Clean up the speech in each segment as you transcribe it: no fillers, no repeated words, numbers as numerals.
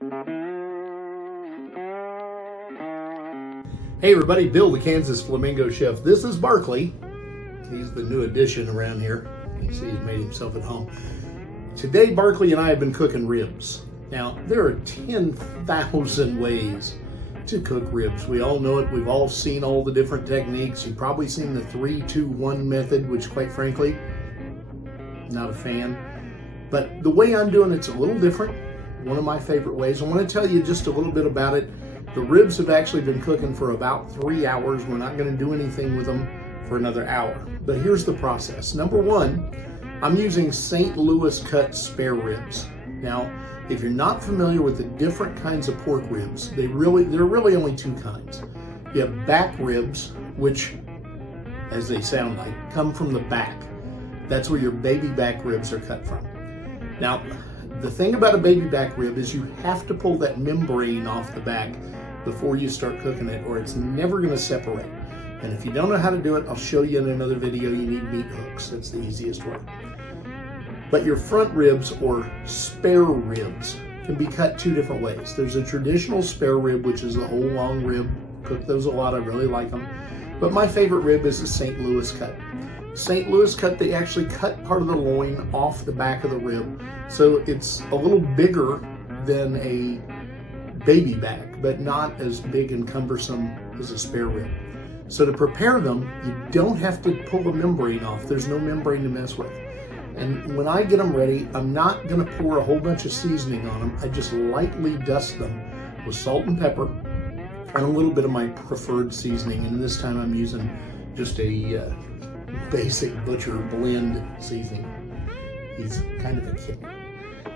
Hey everybody, Bill the Kansas Flamingo Chef. This is Barkley. He's the new addition around here. You see he's made himself at home. Today Barkley and I have been cooking ribs. Now there are 10,000 ways to cook ribs. We all know it. We've all seen all the different techniques. You've probably seen the 3-2-1 method, which quite frankly, not a fan. But the way I'm doing it's a little different. One of my favorite ways. I want to tell you just a little bit about it. The ribs have actually been cooking for about 3 hours. We're not going to do anything with them for another hour. But here's the process. Number one, I'm using St. Louis cut spare ribs. Now, if you're not familiar with the different kinds of pork ribs, there are really only two kinds. You have back ribs, which, as they sound like, come from the back. That's where your baby back ribs are cut from. Now, the thing about a baby back rib is you have to pull that membrane off the back before you start cooking it, or it's never going to separate. And if you don't know how to do it, I'll show you in another video. You need meat hooks. That's the easiest way. But your front ribs, or spare ribs, can be cut two different ways. There's a traditional spare rib, which is the whole long rib. Cook those a lot. I really like them. But my favorite rib is the St. Louis cut. St. Louis cut, they actually cut part of the loin off the back of the rib. So it's a little bigger than a baby back, but not as big and cumbersome as a spare rib. So to prepare them, you don't have to pull the membrane off. There's no membrane to mess with. And when I get them ready, I'm not going to pour a whole bunch of seasoning on them. I just lightly dust them with salt and pepper and a little bit of my preferred seasoning. And this time I'm using just a basic butcher blend seasoning. He's kind of a kid.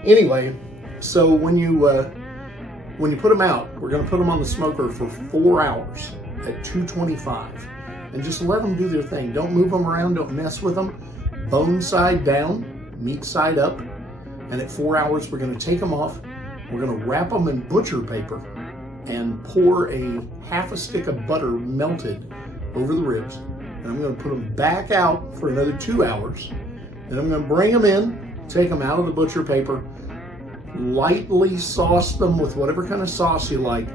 Anyway, so when you put them out, we're going to put them on the smoker for 4 hours at 225, and just let them do their thing. Don't move them around. Don't mess with them. Bone side down, meat side up. And at 4 hours, we're going to take them off. We're going to wrap them in butcher paper and pour a half a stick of butter melted over the ribs. And I'm going to put them back out for another 2 hours. Then I'm going to bring them in, take them out of the butcher paper, lightly sauce them with whatever kind of sauce you like.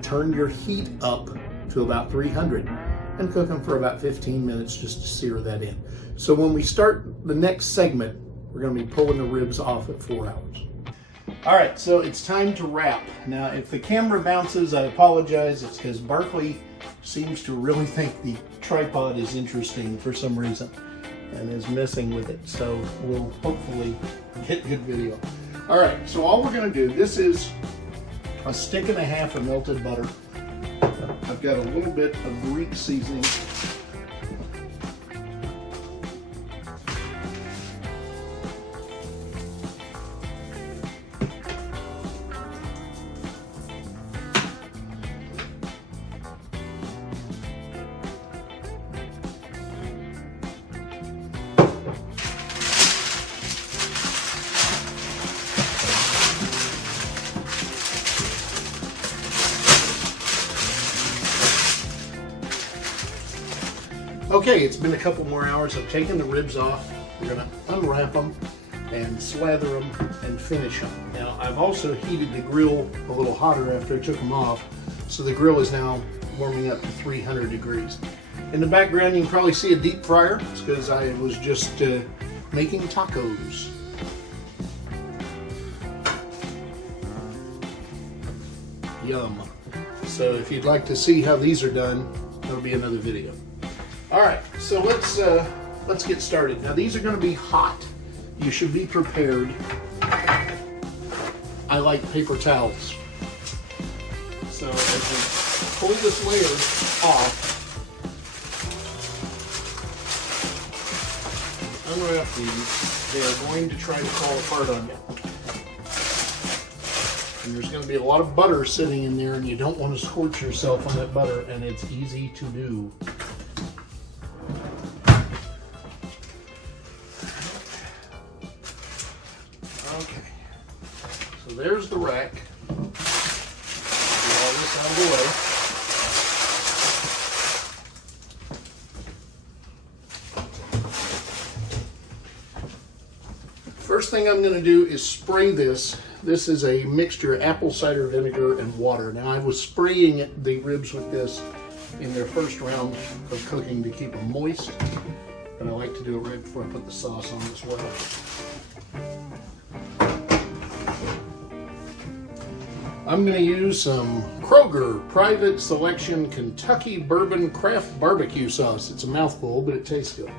Turn your heat up to about 300 and cook them for about 15 minutes just to sear that in. So when we start the next segment, we're going to be pulling the ribs off at 4 hours. All right, so it's time to wrap. Now, if the camera bounces, I apologize. It's because Barkley seems to really think the tripod is interesting for some reason and is messing with it. So we'll hopefully get good video. All right, so all we're going to do, this is a stick and a half of melted butter. I've got a little bit of Greek seasoning. Okay, it's been a couple more hours. I've taken the ribs off. We're going to unwrap them and slather them and finish them. Now, I've also heated the grill a little hotter after I took them off, so the grill is now warming up to 300 degrees. In the background, you can probably see a deep fryer. It's because I was just making tacos. Yum. So if you'd like to see how these are done, that'll be another video. All right, so let's get started. Now these are going to be hot. You should be prepared. I like paper towels. So as we pull this layer off, unwrap these, they are going to try to fall apart on you. And there's going to be a lot of butter sitting in there, and you don't want to scorch yourself on that butter, and it's easy to do. Okay, so there's the rack. Get all this out of the way. First thing I'm going to do is spray this This is a mixture of apple cider vinegar and water. Now I was spraying the ribs with this in their first round of cooking to keep them moist, but I like to do it right before I put the sauce on as well. I'm going to use some Kroger Private Selection Kentucky Bourbon Craft Barbecue Sauce. It's a mouthful, but it tastes good.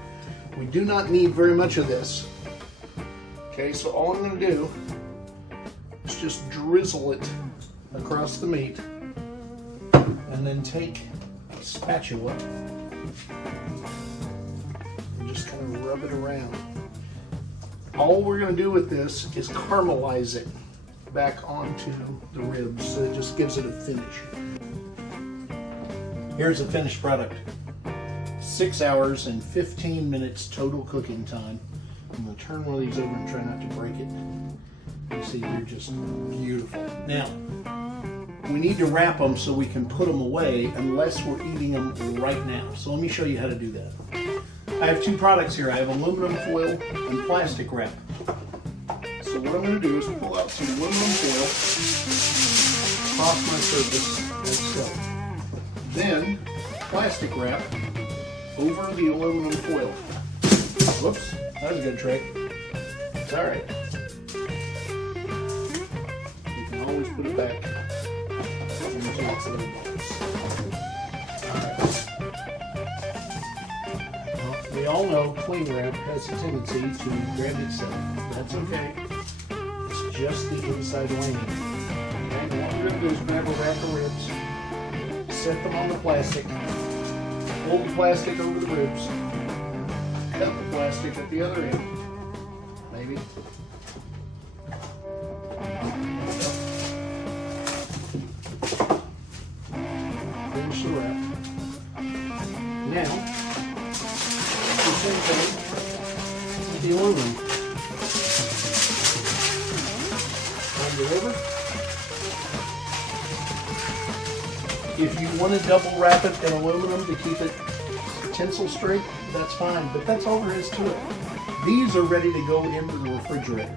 We do not need very much of this. Okay, so all I'm going to do is just drizzle it across the meat and then take a spatula and just kind of rub it around. All we're going to do with this is caramelize it back onto the ribs, so it just gives it a finish. Here's the finished product. 6 hours and 15 minutes total cooking time. I'm going to turn one of these over and try not to break it. You see, they're just beautiful. Now, we need to wrap them so we can put them away unless we're eating them right now. So let me show you how to do that. I have two products here. I have aluminum foil and plastic wrap. So what I'm going to do is pull out some aluminum foil across my surface, like so. Then plastic wrap over the aluminum foil. Whoops, that was a good trick. It's all right. You can always put it back into its little box. All right. Well, we all know cling wrap has a tendency to grab itself. That's okay. It's just the inside lining. Okay, and what we're going to do is grab a wrap of ribs, set them on the plastic, pull the plastic over the ribs, cut the plastic at the other end, maybe. Finish the wrap. Now, the same thing with the aluminum. Turn it over. If you want to double wrap it in aluminum to keep it tinsel straight, that's fine, but that's all there is to it. These are ready to go into the refrigerator.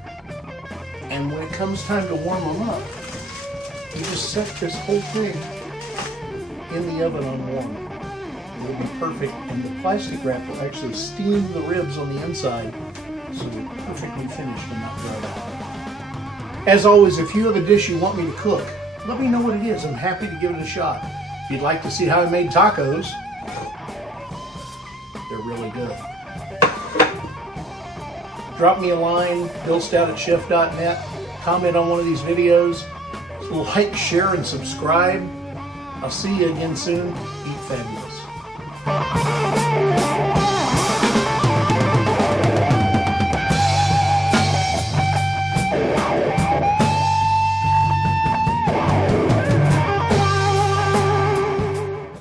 And when it comes time to warm them up, you just set this whole thing in the oven on warm. It will be perfect, and the plastic wrap will actually steam the ribs on the inside so they're perfectly finished and not dried out. As always, if you have a dish you want me to cook, let me know what it is. I'm happy to give it a shot. If you'd like to see how I made tacos, they're really good. Drop me a line, billstout@chef.net. Comment on one of these videos. Like, share, and subscribe. I'll see you again soon. Eat fabulous.